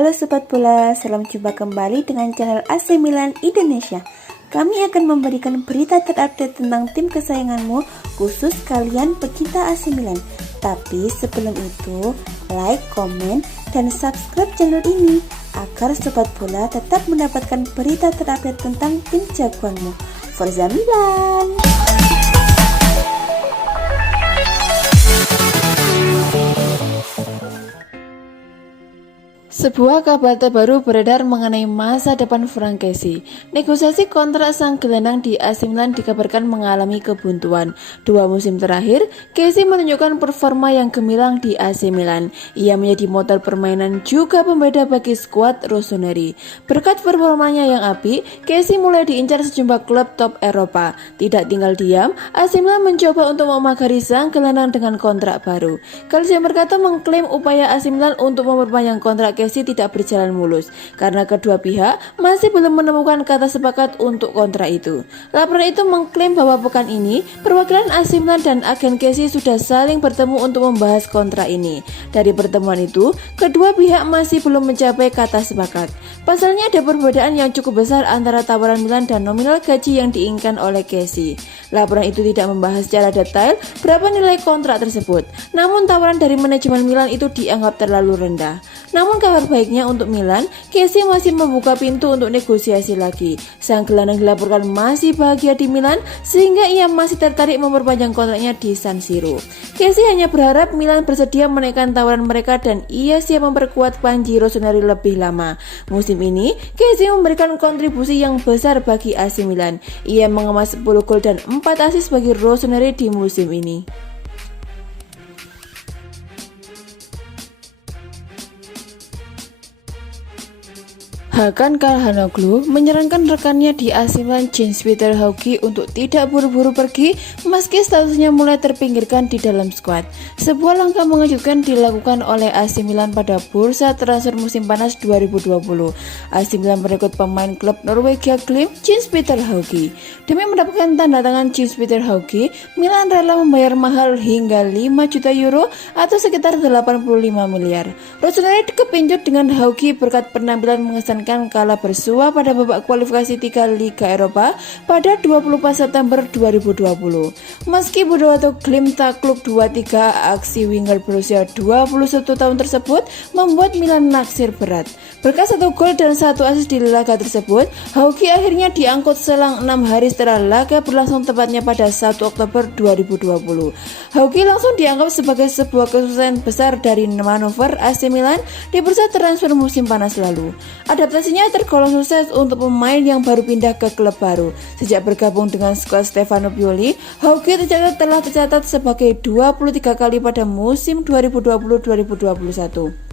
Halo Sobat Bola, salam jumpa kembali dengan channel AC Milan Indonesia. Kami akan memberikan berita terupdate tentang tim kesayanganmu, khusus kalian pecinta AC Milan. Tapi sebelum itu, like, komen, dan subscribe channel ini agar Sobat Bola tetap mendapatkan berita terupdate tentang tim jagoanmu. Forza Milan! Sebuah kabar terbaru beredar mengenai masa depan Frank Kessie. Negosiasi kontrak sang gelandang di AC Milan dikabarkan mengalami kebuntuan. 2 musim terakhir, Kessie menunjukkan performa yang gemilang di AC Milan. Ia menjadi motor permainan juga pembeda bagi skuad rossoneri. Berkat performanya yang apik, Kessie mulai diincar sejumlah klub top Eropa. Tidak tinggal diam, AC Milan mencoba untuk memagari sang gelandang dengan kontrak baru. Calcio Mercato mengklaim upaya AC Milan untuk memperpanjang kontrak Kessie tidak berjalan mulus karena kedua pihak masih belum menemukan kata sepakat untuk kontrak itu. Laporan itu mengklaim bahwa pekan ini perwakilan AC Milan dan agen Kessie sudah saling bertemu untuk membahas kontrak ini. Dari pertemuan itu, kedua pihak masih belum mencapai kata sepakat. Pasalnya ada perbedaan yang cukup besar antara tawaran Milan dan nominal gaji yang diinginkan oleh Kessie. Laporan itu tidak membahas secara detail berapa nilai kontrak tersebut. Namun tawaran dari manajemen Milan itu dianggap terlalu rendah. Namun kabar baiknya untuk Milan, Kessie masih membuka pintu untuk negosiasi lagi. Sang gelandang dilaporkan masih bahagia di Milan sehingga ia masih tertarik memperpanjang kontraknya di San Siro. Kessie hanya berharap Milan bersedia menaikkan tawaran mereka dan ia siap memperkuat panji rossoneri lebih lama. Musim ini, Kessie memberikan kontribusi yang besar bagi AC Milan. Ia mengemas 10 gol dan 4 assist bagi rossoneri di musim ini. Hakan Calhanoglu menyarankan rekannya di AC Milan Jens-Peter Hauge untuk tidak buru-buru pergi meski statusnya mulai terpinggirkan di dalam skuad. Sebuah langkah mengejutkan dilakukan oleh AC Milan pada bursa transfer musim panas 2020. AC Milan merekrut pemain klub Norwegia Glimt Jens-Peter Hauge. Demi mendapatkan tanda tangan Jens-Peter Hauge, Milan rela membayar mahal hingga 5 juta euro atau sekitar 85 miliar. Rossoneri kepincut dengan Hauge berkat penampilan mengesankan kala bersua pada babak kualifikasi 3 Liga Eropa pada 24 September 2020. Meski bodoh atau Glimt takluk 2-3, aksi winger berusia 21 tahun tersebut membuat Milan naksir berat. Berkat 1 gol dan 1 assist di laga tersebut, Hauge akhirnya diangkut selang 6 hari setelah laga berlangsung tepatnya pada 1 Oktober 2020. Hauge langsung dianggap sebagai sebuah kesuksesan besar dari manuver AC Milan di bursa transfer musim panas lalu. Adaptasinya tergolong sukses untuk pemain yang baru pindah ke klub baru. Sejak bergabung dengan skuad Stefano Pioli, Hauge telah tercatat sebagai 23 kali pada musim 2020-2021.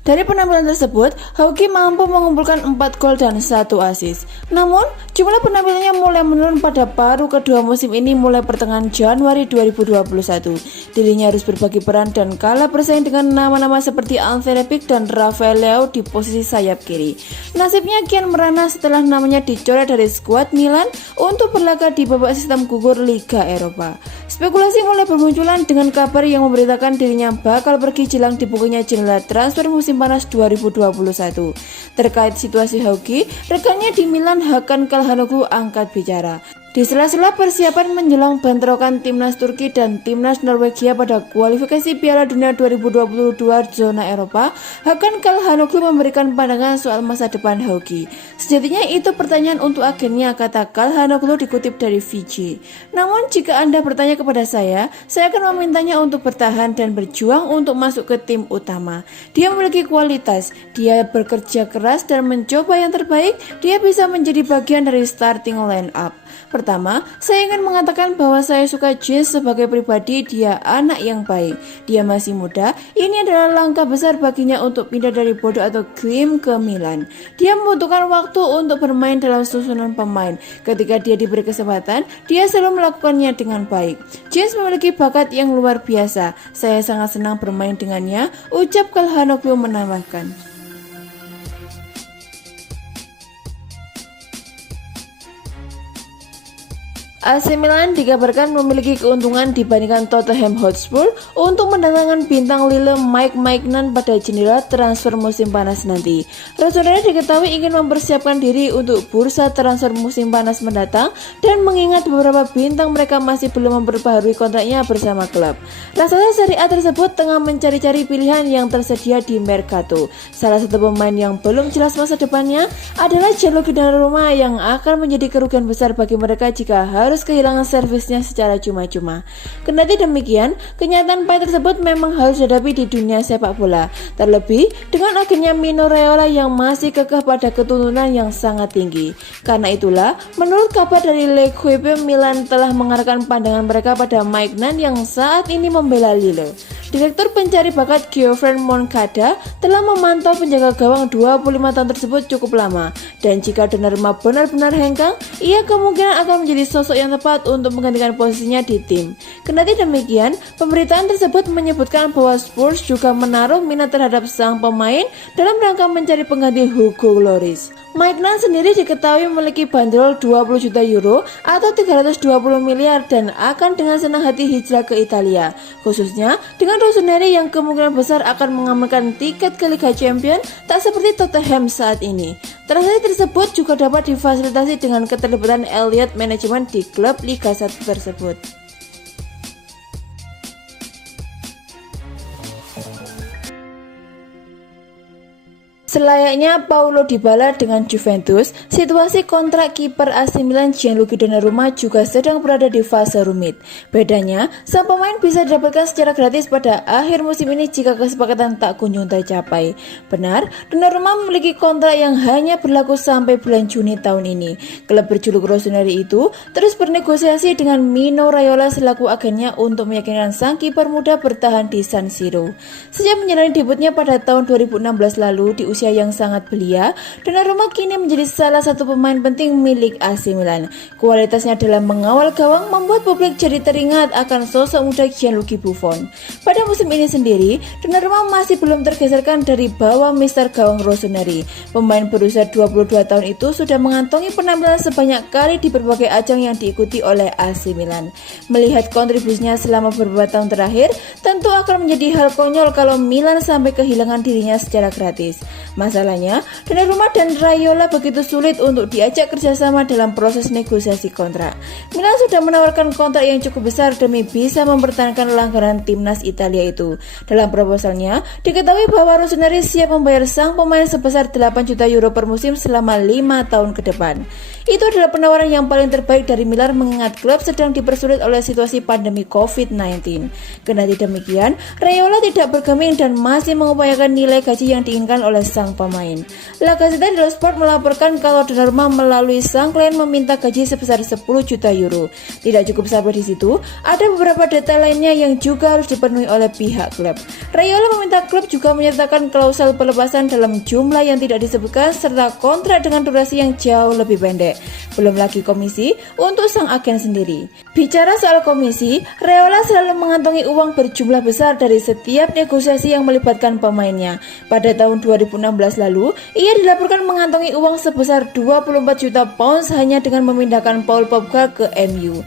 Dari penampilan tersebut, Hauge mampu mengumpulkan 4 gol dan 1 assist. Namun, jumlah penampilannya mulai menurun pada paruh kedua musim ini mulai pertengahan Januari 2021. Dirinya harus berbagi peran dan kalah bersaing dengan nama-nama seperti Ante Rebic dan Rafael Leao di posisi sayap kiri. Nasibnya kian merana setelah namanya dicoret dari skuad Milan untuk berlaga di babak sistem gugur Liga Eropa. Spekulasi mulai bermunculan dengan kabar yang memberitakan dirinya bakal pergi jelang dibukanya jendela transfer musim panas 2021. Terkait situasi Hauge, rekannya di Milan Hakan Calhanoglu angkat bicara. Di sela-sela persiapan menjelang bentrokan timnas Turki dan timnas Norwegia pada kualifikasi Piala Dunia 2022 zona Eropa, Hakan Calhanoglu memberikan pandangan soal masa depan Hauge. Sejatinya itu pertanyaan untuk agennya, kata Calhanoglu dikutip dari Fiji. Namun jika Anda bertanya kepada saya akan memintanya untuk bertahan dan berjuang untuk masuk ke tim utama. Dia memiliki kualitas, dia bekerja keras dan mencoba yang terbaik, dia bisa menjadi bagian dari starting line up. Pertama, saya ingin mengatakan bahwa saya suka Jens sebagai pribadi. Dia anak yang baik, dia masih muda. Ini adalah langkah besar baginya untuk pindah dari Bordeaux atau Glimt ke Milan. Dia membutuhkan waktu untuk bermain dalam susunan pemain. Ketika dia diberi kesempatan, dia selalu melakukannya dengan baik. Jens memiliki bakat yang luar biasa. Saya sangat senang bermain dengannya, ucap Calhanoglu menambahkan. AC Milan dikabarkan memiliki keuntungan dibandingkan Tottenham Hotspur untuk mendatangkan bintang Lille Mike Maignan pada jendela transfer musim panas nanti. Rossoneri diketahui ingin mempersiapkan diri untuk bursa transfer musim panas mendatang dan mengingat beberapa bintang mereka masih belum memperbaharui kontraknya bersama klub. Rasanya Serie A tersebut tengah mencari-cari pilihan yang tersedia di Mercato. Salah satu pemain yang belum jelas masa depannya adalah Gianluigi Donnarumma yang akan menjadi kerugian besar bagi mereka jika harus kehilangan servisnya secara cuma-cuma. Kendati demikian, kenyataan pahit tersebut memang harus dihadapi di dunia sepak bola. Terlebih dengan agennya Mino Raiola yang masih kekeh pada ketuntunan yang sangat tinggi. Karena itulah, menurut kabar dari L'Equipe, Milan telah mengarahkan pandangan mereka pada Maignan yang saat ini membela Lille. Direktur pencari bakat Geoffrey Moncada telah memantau penjaga gawang 25 tahun tersebut cukup lama, dan jika Donnarumma benar-benar hengkang, ia kemungkinan akan menjadi sosok yang tepat untuk menggantikan posisinya di tim. Kendati demikian, pemberitaan tersebut menyebutkan bahwa Spurs juga menaruh minat terhadap sang pemain dalam rangka mencari pengganti Hugo Lloris. Maignan sendiri diketahui memiliki bandrol 20 juta euro atau 320 miliar dan akan dengan senang hati hijrah ke Italia, khususnya dengan Rossoneri yang kemungkinan besar akan mengamankan tiket ke Liga Champions tak seperti Tottenham saat ini. Transaksi tersebut juga dapat difasilitasi dengan keterlibatan Elliott Management di klub Liga 1 tersebut. Selayaknya Paulo Dybala dengan Juventus, situasi kontrak kiper AC Milan Gianluigi Donnarumma juga sedang berada di fase rumit. Bedanya, sang pemain bisa didapatkan secara gratis pada akhir musim ini jika kesepakatan tak kunjung tercapai. Benar, Donnarumma memiliki kontrak yang hanya berlaku sampai bulan Juni tahun ini. Klub berjuluk Rossoneri itu terus bernegosiasi dengan Mino Raiola selaku agennya untuk meyakinkan sang kiper muda bertahan di San Siro. Sejak menjalani debutnya pada tahun 2016 lalu di usia yang sangat belia, Donnarumma kini menjadi salah satu pemain penting milik AC Milan. Kualitasnya dalam mengawal gawang membuat publik jadi teringat akan sosok muda Gianluigi Buffon. Pada musim ini sendiri, Donnarumma masih belum tergeserkan dari bawah mister gawang Rossoneri. Pemain berusia 22 tahun itu sudah mengantongi penampilan sebanyak kali di berbagai ajang yang diikuti oleh AC Milan. Melihat kontribusinya selama beberapa tahun terakhir, tentu akan menjadi hal konyol kalau Milan sampai kehilangan dirinya secara gratis. Masalahnya, Donnarumma dan Raiola begitu sulit untuk diajak kerjasama dalam proses negosiasi kontrak. Milan sudah menawarkan kontrak yang cukup besar demi bisa mempertahankan langganan timnas Italia itu. Dalam proposalnya, diketahui bahwa Rossoneri siap membayar sang pemain sebesar 8 juta euro per musim selama 5 tahun ke depan. Itu adalah penawaran yang paling terbaik dari Milan mengingat klub sedang dipersulit oleh situasi pandemi COVID-19. Kendati demikian, Raiola tidak bergeming dan masih mengupayakan nilai gaji yang diinginkan oleh sang pemain. La Gazzetta dello Sport melaporkan kalau Donnarumma melalui sang klien meminta gaji sebesar 10 juta euro. Tidak cukup sampai di situ, ada beberapa detail lainnya yang juga harus dipenuhi oleh pihak klub. Raiola meminta klub juga menyertakan klausul pelepasan dalam jumlah yang tidak disebutkan serta kontrak dengan durasi yang jauh lebih pendek. Belum lagi komisi untuk sang agen sendiri. Bicara soal komisi, Raiola selalu mengantongi uang berjumlah besar dari setiap negosiasi yang melibatkan pemainnya. Pada tahun 2016 lalu, ia dilaporkan mengantongi uang sebesar 24 juta pounds hanya dengan memindahkan Paul Pogba ke MU.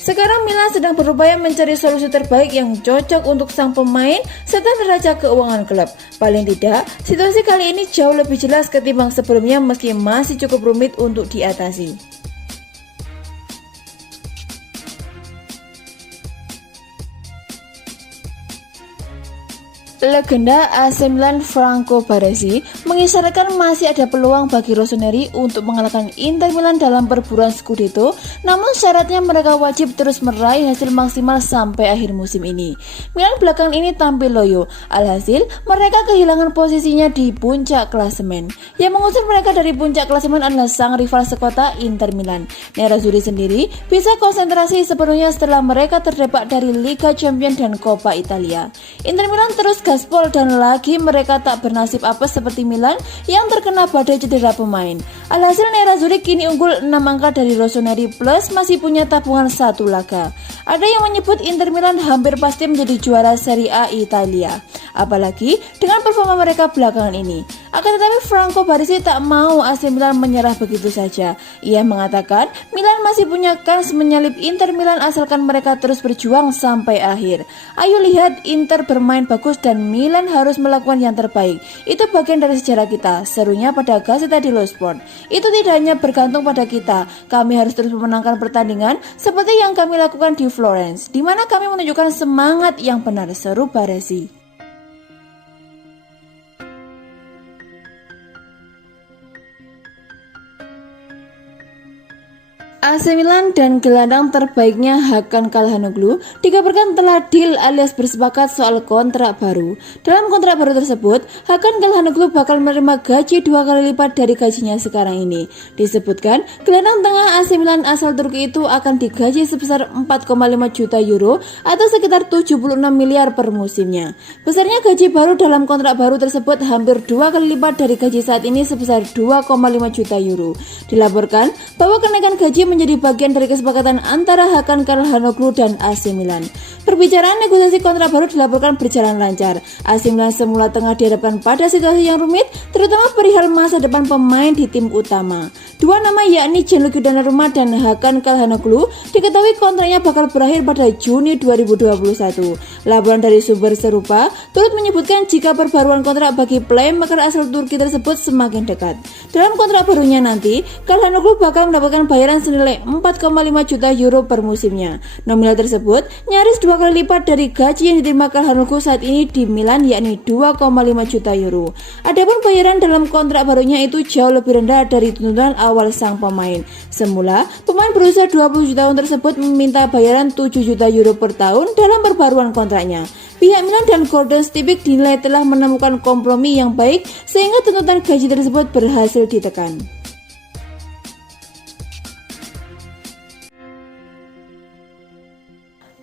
Sekarang Milan sedang berupaya mencari solusi terbaik yang cocok untuk sang pemain serta neraca keuangan klub. Paling tidak, situasi kali ini jauh lebih jelas ketimbang sebelumnya meski masih cukup rumit untuk diatasi. Legenda AC Milan Franco Baresi mengisyaratkan masih ada peluang bagi Rossoneri untuk mengalahkan Inter Milan dalam perburuan Scudetto, namun syaratnya mereka wajib terus meraih hasil maksimal sampai akhir musim ini. Milan belakangan ini tampil loyo, alhasil mereka kehilangan posisinya di puncak klasemen. Yang mengusir mereka dari puncak klasemen adalah sang rival sekota Inter Milan. Nerazzurri sendiri bisa konsentrasi sepenuhnya setelah mereka terdepak dari Liga Champions dan Coppa Italia. Inter Milan terus gaspol dan lagi mereka tak bernasib apes seperti Milan yang terkena badai cedera pemain. Alhasil Nerazzurri kini unggul 6 angka dari Rossoneri plus masih punya tabungan 1 laga. Ada yang menyebut Inter Milan hampir pasti menjadi juara Serie A Italia, apalagi dengan performa mereka belakangan ini. Akan tetapi Franco Baresi tak mau AC Milan menyerah begitu saja. Ia mengatakan Milan masih punya kans menyalip Inter Milan asalkan mereka terus berjuang sampai akhir. Ayo lihat, Inter bermain bagus dan Milan harus melakukan yang terbaik. Itu bagian dari sejarah kita, serunya pada Gazzetta dello Sport. Itu tidak hanya bergantung pada kita, kami harus terus memenangkan pertandingan seperti yang kami lakukan di Florence, di mana kami menunjukkan semangat yang benar, seru Baresi. AC Milan dan gelandang terbaiknya Hakan Calhanoglu dikabarkan telah deal alias bersepakat soal kontrak baru. Dalam kontrak baru tersebut, Hakan Calhanoglu bakal menerima gaji 2 kali lipat dari gajinya sekarang ini. Disebutkan, gelandang tengah AC Milan asal Turki itu akan digaji sebesar 4,5 juta euro atau sekitar 76 miliar per musimnya. Besarnya gaji baru dalam kontrak baru tersebut hampir 2 kali lipat dari gaji saat ini sebesar 2,5 juta euro. Dilaporkan bahwa kenaikan gaji menjadi bagian dari kesepakatan antara Hakan Calhanoglu dan AC Milan. Perbicaraan negosiasi kontrak baru dilaporkan berjalan lancar. AC Milan semula tengah dihadapkan pada situasi yang rumit, terutama perihal masa depan pemain di tim utama. Dua nama yakni Gianluigi Donnarumma dan Hakan Calhanoglu diketahui kontraknya bakal berakhir pada Juni 2021. Laporan dari sumber serupa turut menyebutkan jika perbaruan kontrak bagi playmaker asal Turki tersebut semakin dekat. Dalam kontrak barunya nanti, Calhanoglu bakal mendapatkan bayaran senilai 4,5 juta euro per musimnya. Nominal tersebut nyaris 2 kali lipat dari gaji yang diterima Calhanoglu saat ini di Milan, yakni 2,5 juta euro. Adapun bayaran dalam kontrak barunya itu jauh lebih rendah dari tuntutan awal sang pemain. Semula, pemain berusia 27 tahun tersebut meminta bayaran 7 juta euro per tahun dalam perbaruan kontraknya. Pihak Milan dan Gordon Stipic dinilai telah menemukan kompromi yang baik sehingga tuntutan gaji tersebut berhasil ditekan.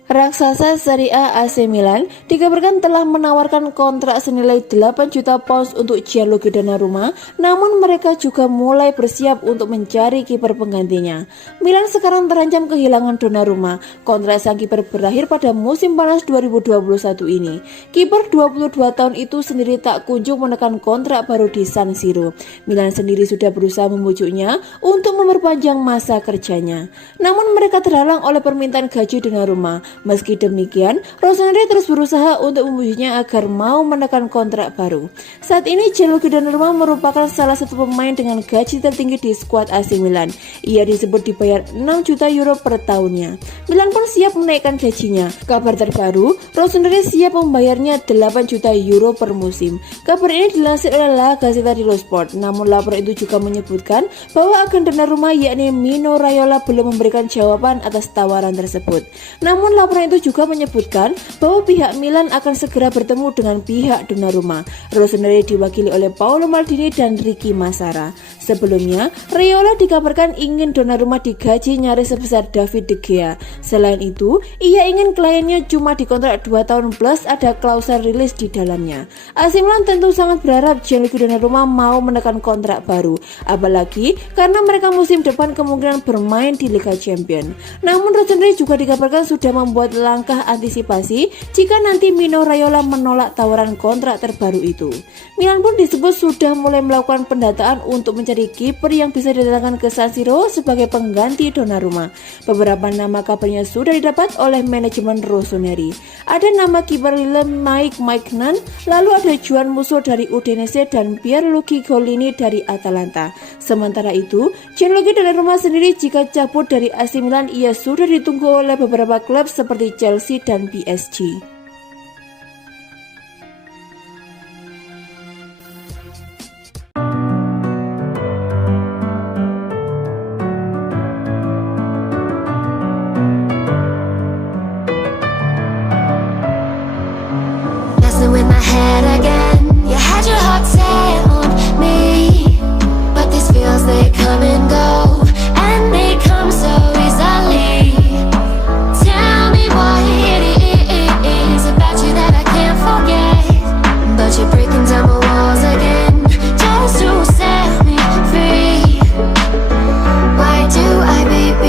Raksasa Serie A AC Milan dikabarkan telah menawarkan kontrak senilai 8 juta pounds untuk Gianluigi Donnarumma, namun mereka juga mulai bersiap untuk mencari kiper penggantinya. Milan sekarang terancam kehilangan Donnarumma. Kontrak sang kiper berakhir pada musim panas 2021 ini. Kiper 22 tahun itu sendiri tak kunjung menekan kontrak baru di San Siro. Milan sendiri sudah berusaha membujuknya untuk memperpanjang masa kerjanya. Namun mereka terhalang oleh permintaan gaji Donnarumma. Meski demikian, Rossoneri terus berusaha untuk membujuknya agar mau menekan kontrak baru. Saat ini Gianluigi Donnarumma merupakan salah satu pemain dengan gaji tertinggi di skuad AC Milan. Ia disebut dibayar 6 juta euro per tahunnya. Milan pun siap menaikkan gajinya. Kabar terbaru, Rossoneri siap membayarnya 8 juta euro per musim. Kabar ini dilansir oleh La Gazzetta dello Sport. Namun laporan itu juga menyebutkan bahwa agen Donnarumma yakni Mino Raiola belum memberikan jawaban atas tawaran tersebut. Namun laporan itu juga menyebutkan bahwa pihak Milan akan segera bertemu dengan pihak Donnarumma. Rossoneri diwakili oleh Paolo Maldini dan Ricky Massara. Sebelumnya, Raiola dikabarkan ingin Donnarumma digaji nyaris sebesar David De Gea. Selain itu, ia ingin kliennya cuma dikontrak 2 tahun plus ada klausul rilis di dalamnya. AC Milan tentu sangat berharap Gianluigi Donnarumma mau menekan kontrak baru, apalagi karena mereka musim depan kemungkinan bermain di Liga Champions. Namun Rossoneri juga dikabarkan sudah membuat langkah antisipasi jika nanti Mino Raiola menolak tawaran kontrak terbaru itu. Milan pun disebut sudah mulai melakukan pendataan untuk mencari kiper yang bisa didatangkan ke San Siro sebagai pengganti Donnarumma. Beberapa nama kabarnya sudah didapat oleh manajemen Rossoneri. Ada nama kiper Lille Mike Maignan, lalu ada Juan Musso dari Udinese dan Pierluigi Collini dari Atalanta. Sementara itu, Gianluigi Donnarumma sendiri jika cabut dari AC Milan ia sudah ditunggu oleh beberapa klub seperti Chelsea dan PSG.